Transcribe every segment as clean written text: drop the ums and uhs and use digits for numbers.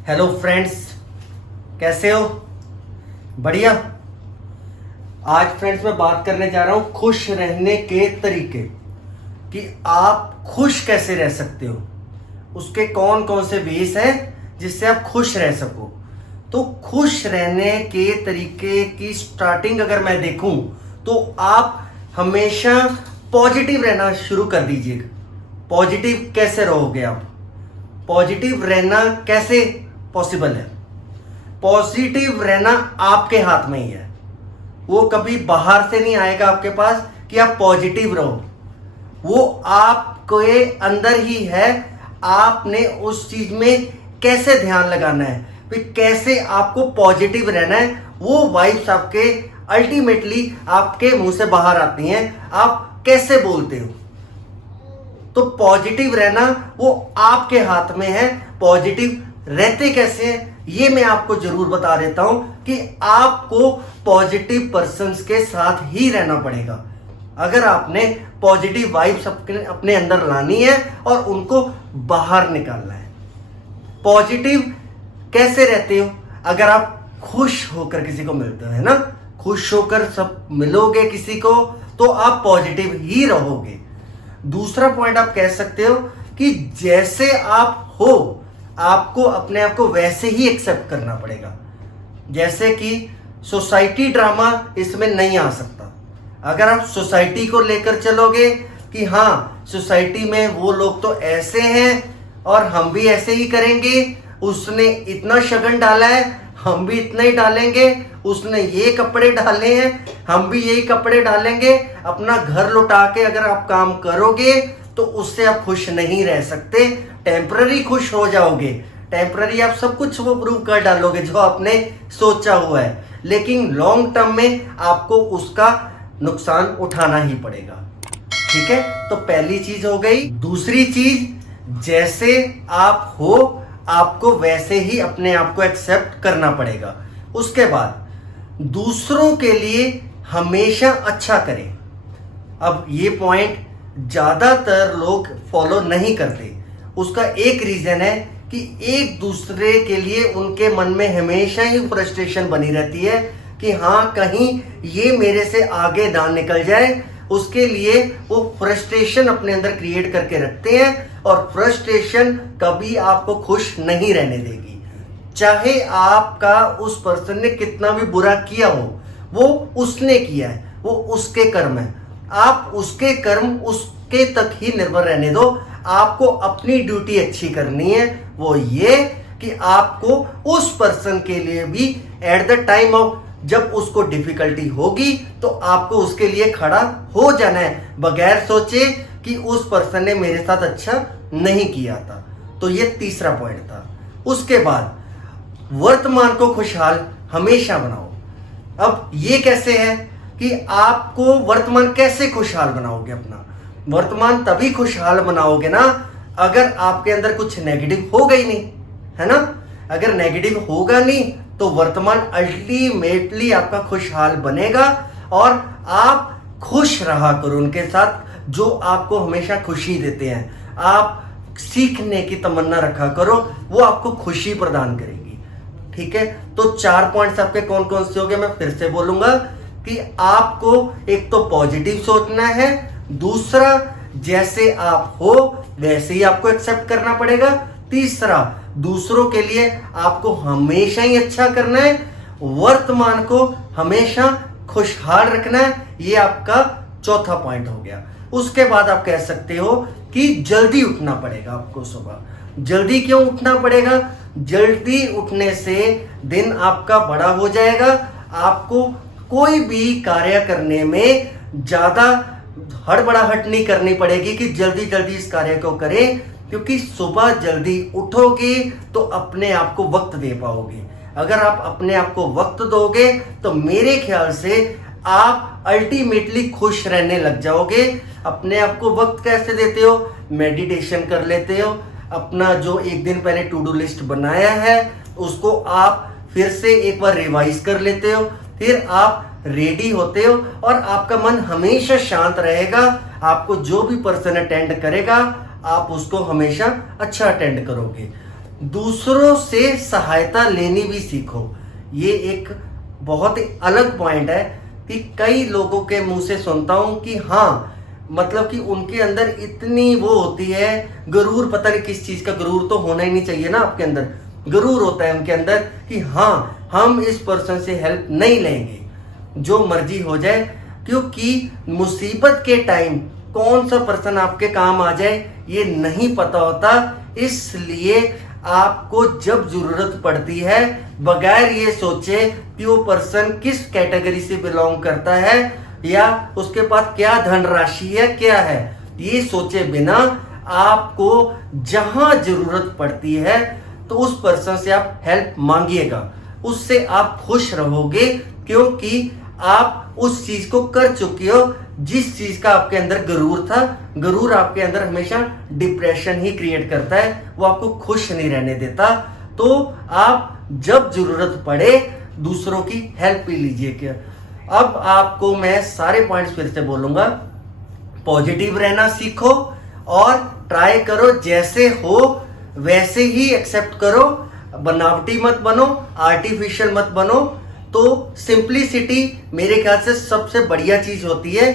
Hello friends, कैसे हो? बढ़िया। आज फ्रेंड्स मैं बात करने जा रहा हूं खुश रहने के तरीके कि आप खुश कैसे रह सकते हो, उसके कौन कौन से वेज हैं जिससे आप खुश रह सको। तो खुश रहने के तरीके की स्टार्टिंग अगर मैं देखूं तो आप हमेशा पॉजिटिव रहना शुरू कर दीजिएगा। पॉजिटिव कैसे रहोगे आप? पॉजिटिव रहना कैसे पॉसिबल है? पॉजिटिव रहना आपके हाथ में ही है। वो कभी बाहर से नहीं आएगा आपके पास कि आप पॉजिटिव रहो, वो आपके अंदर ही है। आपने उस चीज में कैसे ध्यान लगाना है, फिर कैसे आपको पॉजिटिव रहना है, वो वाइब्स आपके अल्टीमेटली आपके मुंह से बाहर आती हैं। आप कैसे बोलते हो, तो पॉजिटिव रहना वो आपके हाथ में है। पॉजिटिव रहते कैसे हैं ये मैं आपको जरूर बता देता हूं कि आपको पॉजिटिव पर्सन्स के साथ ही रहना पड़ेगा अगर आपने पॉजिटिव वाइब्स अपने अंदर लानी है और उनको बाहर निकालना है। पॉजिटिव कैसे रहते हो? अगर आप खुश होकर किसी को मिलते हो, है ना, खुश होकर सब मिलोगे किसी को तो आप पॉजिटिव ही रहोगे। दूसरा पॉइंट आप कह सकते हो कि जैसे आप हो आपको अपने आप को वैसे ही एक्सेप्ट करना पड़ेगा। जैसे कि सोसाइटी ड्रामा इसमें नहीं आ सकता। अगर आप सोसाइटी को लेकर चलोगे कि हाँ सोसाइटी में वो लोग तो ऐसे हैं और हम भी ऐसे ही करेंगे, उसने इतना शगन डाला है हम भी इतना ही डालेंगे, उसने ये कपड़े डाले हैं हम भी यही कपड़े डालेंगे, अपना घर लौटा के अगर आप काम करोगे तो उससे आप खुश नहीं रह सकते। टेम्पररी खुश हो जाओगे, टेम्पररी आप सब कुछ वो प्रूव कर डालोगे जो आपने सोचा हुआ है, लेकिन लॉन्ग टर्म में आपको उसका नुकसान उठाना ही पड़ेगा। ठीक है, तो पहली चीज हो गई। दूसरी चीज, जैसे आप हो आपको वैसे ही अपने आप को एक्सेप्ट करना पड़ेगा। उसके बाद दूसरों के लिए हमेशा अच्छा करें। अब ये पॉइंट ज्यादातर लोग फॉलो नहीं करते। उसका एक रीजन है कि एक दूसरे के लिए उनके मन में हमेशा ही फ्रस्ट्रेशन बनी रहती है कि हाँ कहीं ये मेरे से आगे ना निकल जाए। उसके लिए वो फ्रस्ट्रेशन अपने अंदर क्रिएट करके रखते हैं और फ्रस्ट्रेशन कभी आपको खुश नहीं रहने देगी। चाहे आपका उस पर्सन ने कितना भी बुरा किया हो, वो उसने किया है, वो उसके कर्म है। आप उसके कर्म उसके तक ही निर्भर रहने दो। आपको अपनी ड्यूटी अच्छी करनी है, वो ये कि आपको उस पर्सन के लिए भी एट द टाइम ऑफ जब उसको डिफिकल्टी होगी तो आपको उसके लिए खड़ा हो जाना है, बगैर सोचे कि उस पर्सन ने मेरे साथ अच्छा नहीं किया था। तो ये तीसरा पॉइंट था। उसके बाद वर्तमान को खुशहाल हमेशा बनाओ। अब ये कैसे है कि आपको वर्तमान कैसे खुशहाल बनाओगे? अपना वर्तमान तभी खुशहाल बनाओगे ना अगर आपके अंदर कुछ नेगेटिव होगा ही नहीं, है ना। अगर नेगेटिव होगा नहीं तो वर्तमान अल्टीमेटली आपका खुशहाल बनेगा और आप खुश रहा करो उनके साथ जो आपको हमेशा खुशी देते हैं। आप सीखने की तमन्ना रखा करो, वो आपको खुशी प्रदान करेगी। ठीक है, तो 4 पॉइंट्स आपके कौन कौन से हो गए मैं फिर से बोलूंगा कि आपको एक तो पॉजिटिव सोचना है, दूसरा जैसे आप हो वैसे ही आपको एक्सेप्ट करना पड़ेगा, तीसरा दूसरों के लिए आपको हमेशा ही अच्छा करना है, वर्तमान को हमेशा खुशहाल रखना है। ये आपका चौथा पॉइंट हो गया। उसके बाद आप कह सकते हो कि जल्दी उठना पड़ेगा आपको सुबह। जल्दी क्यों उठना पड़ेगा? जल्दी उठने से दिन आपका बड़ा हो जाएगा। आपको कोई भी कार्य करने में ज्यादा हड़बड़ाहट नहीं करनी पड़ेगी कि जल्दी जल्दी इस कार्य को करें, क्योंकि सुबह जल्दी उठोगे तो अपने आप को वक्त दे पाओगे। अगर आप अपने आप को वक्त दोगे तो मेरे ख्याल से आप अल्टीमेटली खुश रहने लग जाओगे। अपने आप को वक्त कैसे देते हो? मेडिटेशन कर लेते हो, अपना जो एक दिन पहले टू डू लिस्ट बनाया है उसको आप फिर से एक बार रिवाइज कर लेते हो, फिर आप रेडी होते हो और आपका मन हमेशा शांत रहेगा। आपको जो भी पर्सन अटेंड करेगा आप उसको हमेशा अच्छा अटेंड करोगे। दूसरों से सहायता लेनी भी सीखो। ये एक बहुत ही अलग पॉइंट है कि कई लोगों के मुंह से सुनता हूं कि हाँ, मतलब कि उनके अंदर इतनी वो होती है गरूर, पता नहीं किस चीज का गरूर, तो होना ही नहीं चाहिए ना, आपके अंदर गरूर होता है उनके अंदर कि हाँ हम इस पर्सन से हेल्प नहीं लेंगे, जो मर्जी हो जाए, क्योंकि मुसीबत के टाइम कौन सा पर्सन आपके काम आ जाए ये नहीं पता होता। इसलिए आपको जब जरूरत पड़ती है, बगैर ये सोचे कि वो पर्सन किस कैटेगरी से बिलोंग करता है या उसके पास क्या धनराशि है, क्या है, ये सोचे बिना आपको जहां जरूरत पड़ती है तो उस पर्सन से आप हेल्प मांगिएगा। उससे आप खुश रहोगे क्योंकि आप उस चीज को कर चुके हो जिस चीज का आपके अंदर गरूर था। गरूर आपके अंदर हमेशा डिप्रेशन ही क्रिएट करता है, वो आपको खुश नहीं रहने देता। तो आप जब जरूरत पड़े दूसरों की हेल्प भी लीजिए। क्या अब आपको मैं सारे पॉइंट्स फिर से बोलूंगा। पॉजिटिव रहना सीखो और ट्राई करो जैसे हो वैसे ही एक्सेप्ट करो। बनावटी मत बनो, आर्टिफिशियल मत बनो। तो सिंप्लिसिटी मेरे ख्याल से सबसे बढ़िया चीज होती है।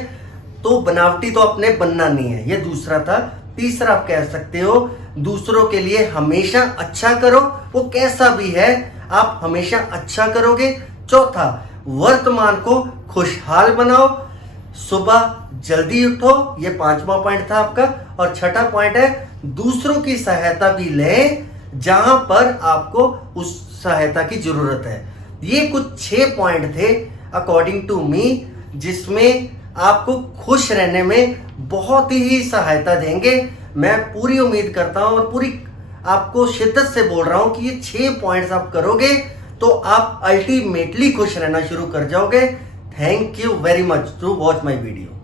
तो बनावटी तो अपने बनना नहीं है, ये दूसरा था। तीसरा आप कह सकते हो दूसरों के लिए हमेशा अच्छा करो, वो कैसा भी है आप हमेशा अच्छा करोगे। चौथा, वर्तमान को खुशहाल बनाओ, सुबह जल्दी उठो, ये 5वां पॉइंट था आपका। और छठा पॉइंट है दूसरों की सहायता भी लें जहां पर आपको उस सहायता की जरूरत है। ये कुछ 6 पॉइंट थे अकॉर्डिंग टू मी, जिसमें आपको खुश रहने में बहुत ही सहायता देंगे। मैं पूरी उम्मीद करता हूं और पूरी आपको शिद्दत से बोल रहा हूं कि ये 6 पॉइंट्स आप करोगे तो आप अल्टीमेटली खुश रहना शुरू कर जाओगे। Thank you very much to watch my video.